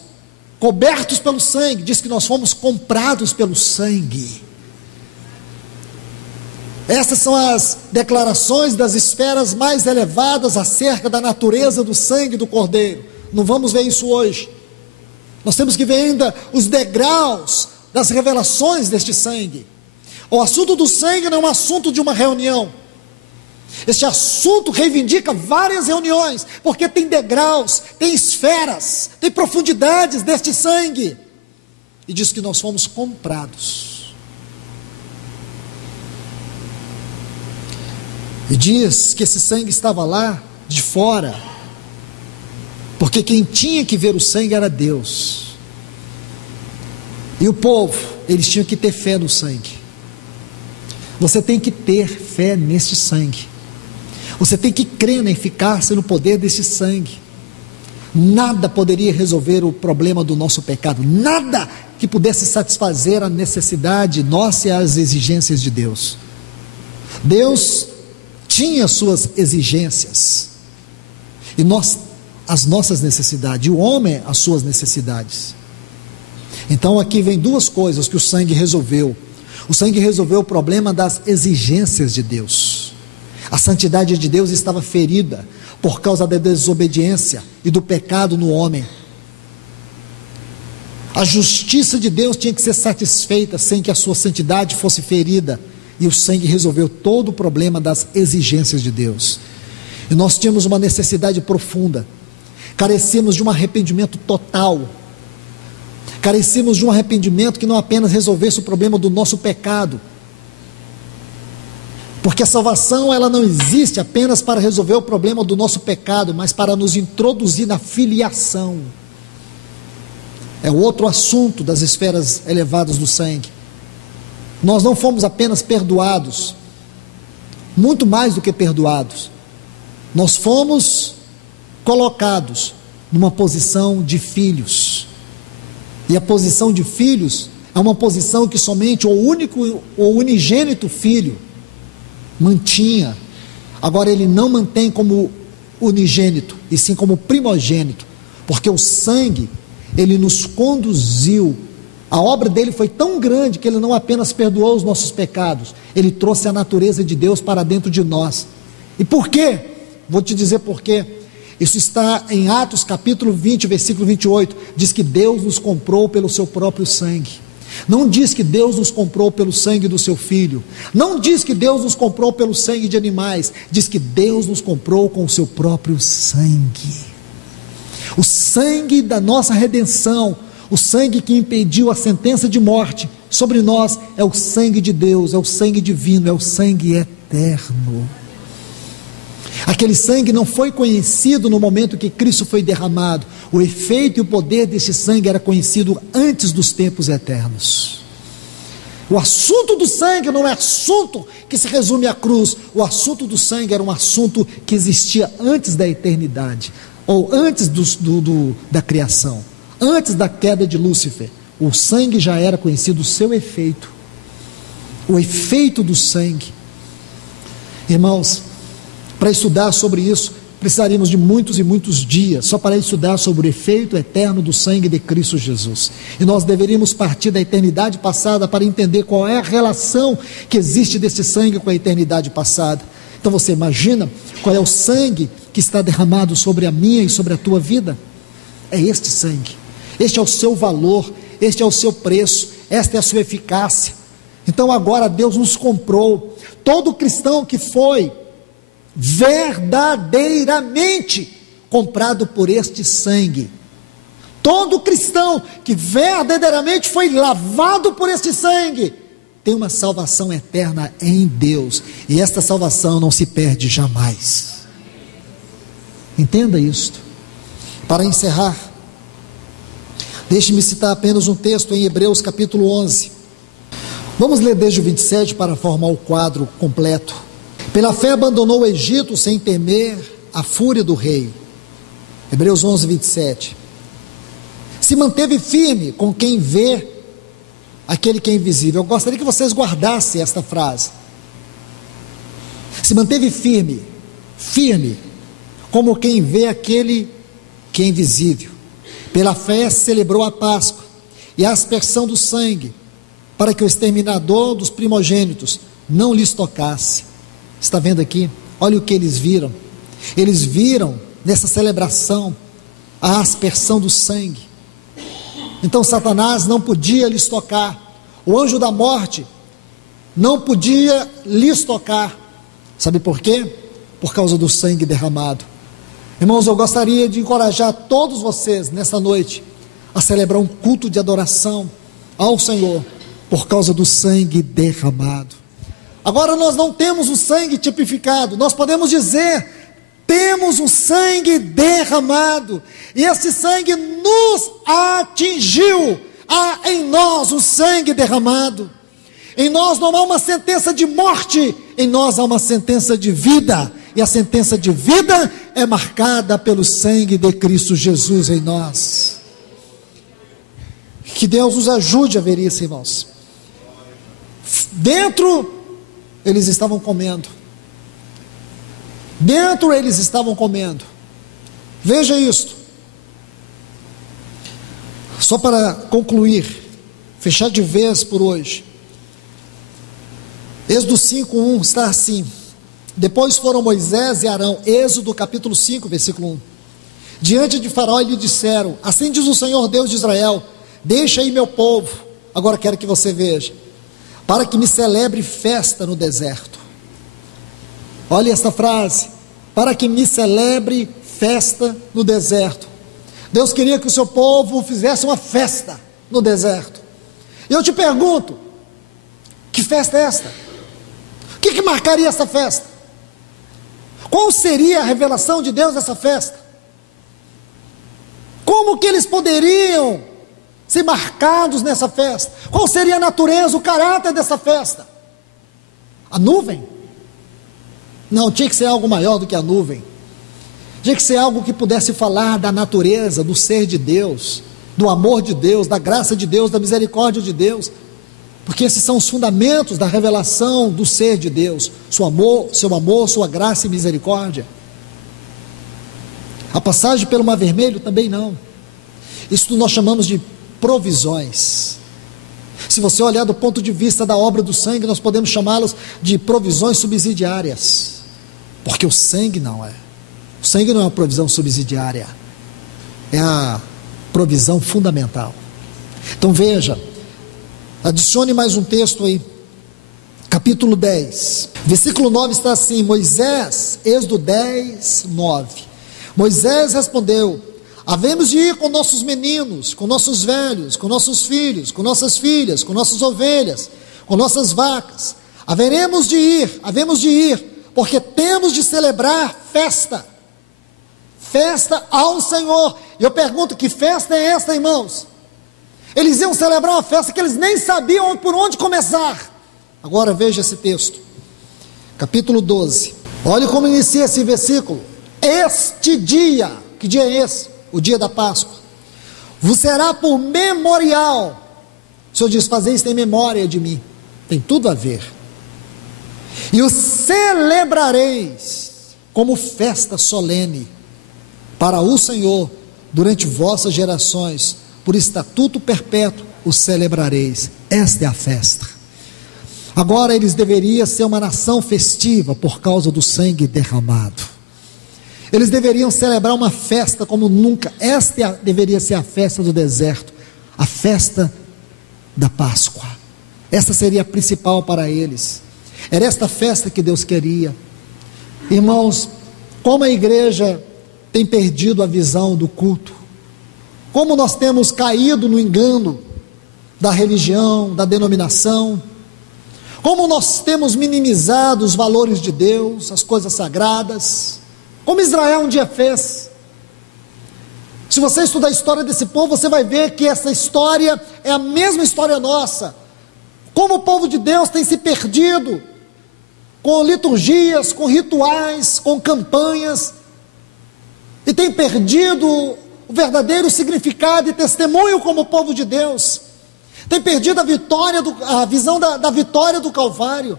cobertos pelo sangue, diz que nós fomos comprados pelo sangue. Essas são as declarações das esferas mais elevadas acerca da natureza do sangue do Cordeiro. Não vamos ver isso hoje. Nós temos que ver ainda os degraus das revelações deste sangue. O assunto do sangue não é um assunto de uma reunião. Este assunto reivindica várias reuniões, porque tem degraus, tem esferas, tem profundidades deste sangue. E diz que nós fomos comprados. E diz que esse sangue estava lá de fora, porque quem tinha que ver o sangue era Deus. E o povo, eles tinham que ter fé no sangue. Você tem que ter fé nesse sangue. Você tem que crer na eficácia e no poder desse sangue. Nada poderia resolver o problema do nosso pecado. Nada que pudesse satisfazer a necessidade nossa e as exigências de Deus. Deus tinha suas exigências. E nós, as nossas necessidades. E o homem, as suas necessidades. Então aqui vem duas coisas que o sangue resolveu. O sangue resolveu o problema das exigências de Deus. A santidade de Deus estava ferida por causa da desobediência e do pecado no homem. A justiça de Deus tinha que ser satisfeita sem que a sua santidade fosse ferida. E o sangue resolveu todo o problema das exigências de Deus. E nós tínhamos uma necessidade profunda. Carecíamos de um arrependimento total. Carecíamos de um arrependimento que não apenas resolvesse o problema do nosso pecado. Porque a salvação, ela não existe apenas para resolver o problema do nosso pecado, mas para nos introduzir na filiação. É outro assunto das esferas elevadas do sangue. Nós não fomos apenas perdoados, muito mais do que perdoados. Nós fomos colocados numa posição de filhos. E a posição de filhos é uma posição que somente o unigênito filho mantinha. Agora ele não mantém como unigênito, e sim como primogênito, porque o sangue, ele nos conduziu. A obra dele foi tão grande que ele não apenas perdoou os nossos pecados, ele trouxe a natureza de Deus para dentro de nós. E por quê? Vou te dizer por quê. Isso está em Atos capítulo 20, versículo 28, diz que Deus nos comprou pelo seu próprio sangue. Não diz que Deus nos comprou pelo sangue do seu filho, não diz que Deus nos comprou pelo sangue de animais, diz que Deus nos comprou com o seu próprio sangue. O sangue da nossa redenção, o sangue que impediu a sentença de morte sobre nós, é o sangue de Deus, é o sangue divino, é o sangue eterno. Aquele sangue não foi conhecido no momento que Cristo foi derramado. O efeito e o poder desse sangue era conhecido antes dos tempos eternos. O assunto do sangue não é assunto que se resume à cruz. O assunto do sangue era um assunto que existia antes da eternidade, ou antes da criação, antes da queda de Lúcifer. O sangue já era conhecido, o seu efeito, o efeito do sangue. Irmãos, para estudar sobre isso, precisaríamos de muitos e muitos dias, só para estudar sobre o efeito eterno do sangue de Cristo Jesus. E nós deveríamos partir da eternidade passada para entender qual é a relação que existe desse sangue com a eternidade passada. Então você imagina qual é o sangue que está derramado sobre a minha e sobre a tua vida? É este sangue, este é o seu valor, este é o seu preço, esta é a sua eficácia. Então agora Deus nos comprou. Todo cristão que foi verdadeiramente comprado por este sangue, todo cristão que verdadeiramente foi lavado por este sangue, tem uma salvação eterna em Deus, e esta salvação não se perde jamais. Entenda isto. Para encerrar, deixe-me citar apenas um texto em Hebreus capítulo 11. Vamos ler desde o 27 para formar o quadro completo. Pela fé abandonou o Egito sem temer a fúria do rei. Hebreus 11, 27. Se manteve firme com quem vê aquele que é invisível. Eu gostaria que vocês guardassem esta frase. Se manteve firme, firme, como quem vê aquele que é invisível. Pela fé celebrou a Páscoa e a aspersão do sangue, para que o exterminador dos primogênitos não lhes tocasse. Está vendo aqui? Olha o que eles viram. Eles viram nessa celebração a aspersão do sangue. Então Satanás não podia lhes tocar. O anjo da morte não podia lhes tocar. Sabe por quê? Por causa do sangue derramado. Irmãos, eu gostaria de encorajar todos vocês nessa noite a celebrar um culto de adoração ao Senhor por causa do sangue derramado. Agora nós não temos o sangue tipificado, nós podemos dizer, temos o sangue derramado, e esse sangue nos atingiu. Há em nós o sangue derramado. Em nós não há uma sentença de morte, em nós há uma sentença de vida, e a sentença de vida é marcada pelo sangue de Cristo Jesus em nós. Que Deus nos ajude a ver isso, irmãos. Dentro eles estavam comendo. Dentro eles estavam comendo. Veja isto. Só para concluir, fechar de vez por hoje. Êxodo 5:1 está assim: depois foram Moisés e Arão, Êxodo capítulo 5, versículo 1, diante de Faraó e lhe disseram: assim diz o Senhor Deus de Israel, deixa aí meu povo. Agora quero que você veja, para que me celebre festa no deserto. Olha esta frase, para que me celebre festa no deserto. Deus queria que o seu povo fizesse uma festa no deserto. E eu te pergunto, que festa é esta? O que marcaria essa festa? Qual seria a revelação de Deus nessa festa? Como que eles poderiam ser marcados nessa festa? Qual seria a natureza, o caráter dessa festa? A nuvem? Não, tinha que ser algo maior do que a nuvem. Tinha que ser algo que pudesse falar da natureza, do ser de Deus, do amor de Deus, da graça de Deus, da misericórdia de Deus, porque esses são os fundamentos da revelação do ser de Deus, seu amor, sua graça e misericórdia. A passagem pelo Mar Vermelho também não. Isso nós chamamos de provisões. Se você olhar do ponto de vista da obra do sangue, nós podemos chamá-los de provisões subsidiárias, porque o sangue não é. O sangue não é uma provisão subsidiária, é a provisão fundamental. Então veja, adicione mais um texto aí, capítulo 10, versículo 9 está assim: Moisés, Êxodo 10, 9. Moisés respondeu: havemos de ir com nossos meninos, com nossos velhos, com nossos filhos, com nossas filhas, com nossas ovelhas, com nossas vacas. Havemos de ir, porque temos de celebrar festa ao Senhor. E eu pergunto, que festa é esta, irmãos? Eles iam celebrar uma festa que eles nem sabiam por onde começar. Agora veja esse texto, capítulo 12. Olha como inicia esse versículo. Este dia, que dia é esse? O dia da Páscoa. Vos será por memorial. O Senhor diz, fazer isso em memória de mim. Tem tudo a ver. E o celebrareis como festa solene para o Senhor durante vossas gerações, por estatuto perpétuo o celebrareis. Esta é a festa. Agora eles deveriam ser uma nação festiva por causa do sangue derramado. Eles deveriam celebrar uma festa como nunca. Esta deveria ser a festa do deserto, a festa da Páscoa. Esta seria a principal para eles. Era esta festa que Deus queria. Irmãos, como a igreja tem perdido a visão do culto, como nós temos caído no engano da religião, da denominação, como nós temos minimizado os valores de Deus, as coisas sagradas, como Israel um dia fez. Se você estudar a história desse povo, você vai ver que essa história é a mesma história nossa. Como o povo de Deus tem se perdido com liturgias, com rituais, com campanhas, e tem perdido o verdadeiro significado e testemunho como povo de Deus. Tem perdido a visão da vitória do Calvário.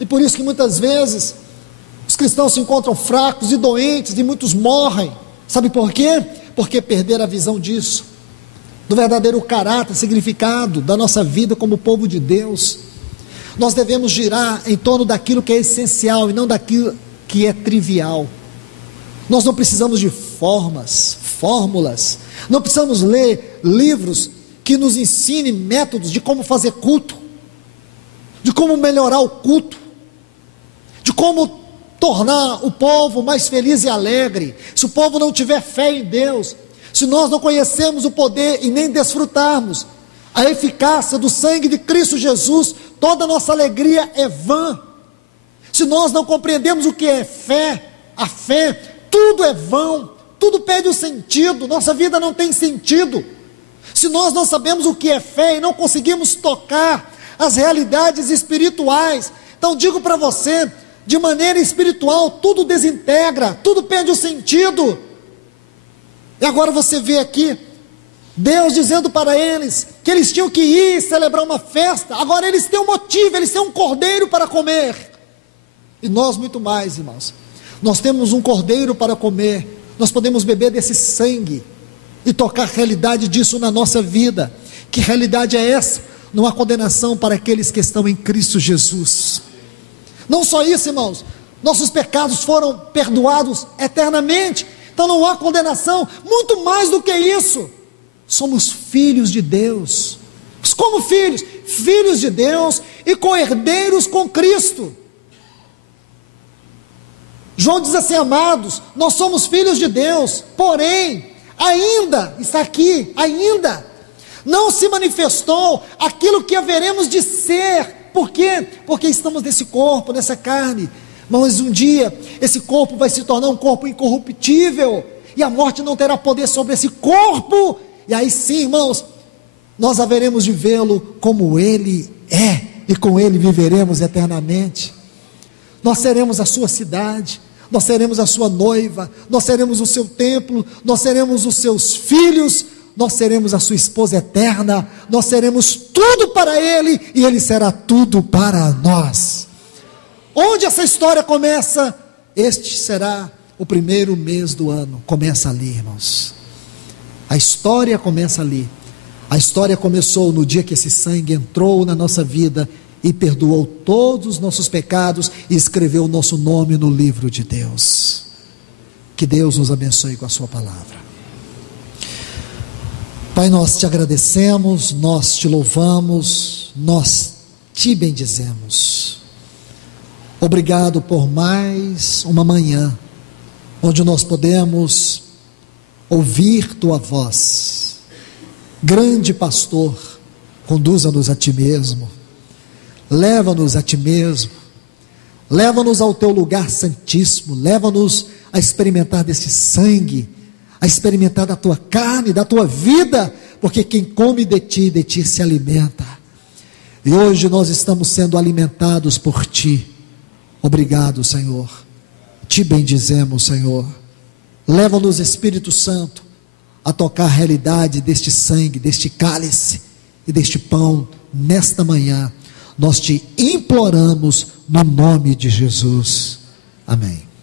E por isso que muitas vezes os cristãos se encontram fracos e doentes, e muitos morrem. Sabe por quê? Porque perderam a visão disso, do verdadeiro caráter, significado da nossa vida como povo de Deus. Nós devemos girar em torno daquilo que é essencial e não daquilo que é trivial. Nós não precisamos de fórmulas, não precisamos ler livros que nos ensinem métodos de como fazer culto, de como melhorar o culto, de como tornar o povo mais feliz e alegre. Se o povo não tiver fé em Deus, se nós não conhecemos o poder e nem desfrutarmos a eficácia do sangue de Cristo Jesus, toda a nossa alegria é vã. Se nós não compreendemos o que é fé, a fé, tudo é vão, tudo perde o sentido, nossa vida não tem sentido. Se nós não sabemos o que é fé e não conseguimos tocar as realidades espirituais, então digo para você, de maneira espiritual, tudo desintegra, tudo perde o sentido. E agora você vê aqui, Deus dizendo para eles, que eles tinham que ir celebrar uma festa. Agora eles têm um motivo, eles têm um cordeiro para comer. E nós muito mais, irmãos. Nós temos um cordeiro para comer, nós podemos beber desse sangue, e tocar a realidade disso na nossa vida. Que realidade é essa? Não há condenação para aqueles que estão em Cristo Jesus. Não só isso, irmãos, nossos pecados foram perdoados eternamente, então não há condenação. Muito mais do que isso, somos filhos de Deus. Mas como filhos? Filhos de Deus e co-herdeiros com Cristo. João diz assim, amados, nós somos filhos de Deus, porém, ainda, está aqui, ainda, não se manifestou aquilo que haveremos de ser. Por quê? Porque estamos nesse corpo, nessa carne, mas um dia, esse corpo vai se tornar um corpo incorruptível, e a morte não terá poder sobre esse corpo, e aí sim, irmãos, nós haveremos de vê-lo como Ele é, e com Ele viveremos eternamente. Nós seremos a sua cidade, nós seremos a sua noiva, nós seremos o seu templo, nós seremos os seus filhos, nós seremos a sua esposa eterna, nós seremos tudo para Ele, e Ele será tudo para nós. Onde essa história começa? Este será o primeiro mês do ano, começa ali, irmãos. A história começa ali. A história começou no dia que esse sangue entrou na nossa vida e perdoou todos os nossos pecados e escreveu o nosso nome no livro de Deus. Que Deus nos abençoe com a sua palavra. Pai, nós te agradecemos, nós te louvamos, nós te bendizemos. Obrigado por mais uma manhã, onde nós podemos ouvir tua voz. Grande pastor, conduza-nos a ti mesmo. Leva-nos a ti mesmo, leva-nos ao teu lugar santíssimo, leva-nos a experimentar desse sangue, a experimentar da tua carne, da tua vida, porque quem come de ti se alimenta. E hoje nós estamos sendo alimentados por ti. Obrigado, Senhor. Te bendizemos, Senhor. Leva-nos, Espírito Santo, a tocar a realidade deste sangue, deste cálice e deste pão nesta manhã. Nós te imploramos no nome de Jesus. Amém.